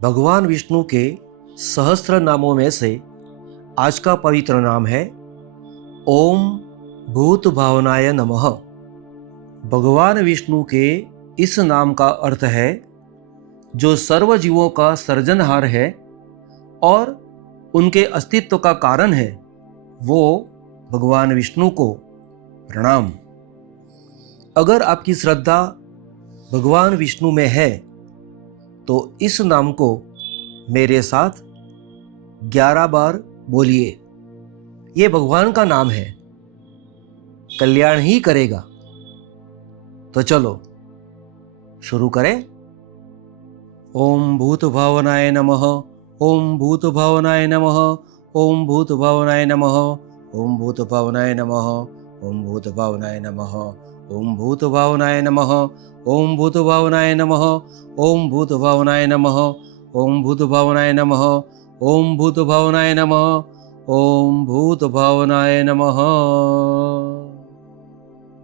भगवान विष्णु के सहस्त्र नामों में से आज का पवित्र नाम है ओम भूत भावनाय नमः। भगवान विष्णु के इस नाम का अर्थ है जो सर्व जीवों का सर्जनहार है और उनके अस्तित्व का कारण है, वो भगवान विष्णु को प्रणाम। अगर आपकी श्रद्धा भगवान विष्णु में है तो इस नाम को मेरे साथ 11 बार बोलिए। ये भगवान का नाम है, कल्याण ही करेगा। तो चलो शुरू करें। ओम भूत भावनाय नमः, ओम भूत भावनाय नमः, ओम भूत भावनाय नमः, ओम भूत भावनाय नमः, ओम भूत भावनाय नमः, ओम भूत भावनाय नमः, ओम भूत भावनाय नमः, ओम भूत भावनाय नमः, ओम भूत भावनाय नमः, ओम भूत भावनाय नमः, ओम भूत भावनाय नमः।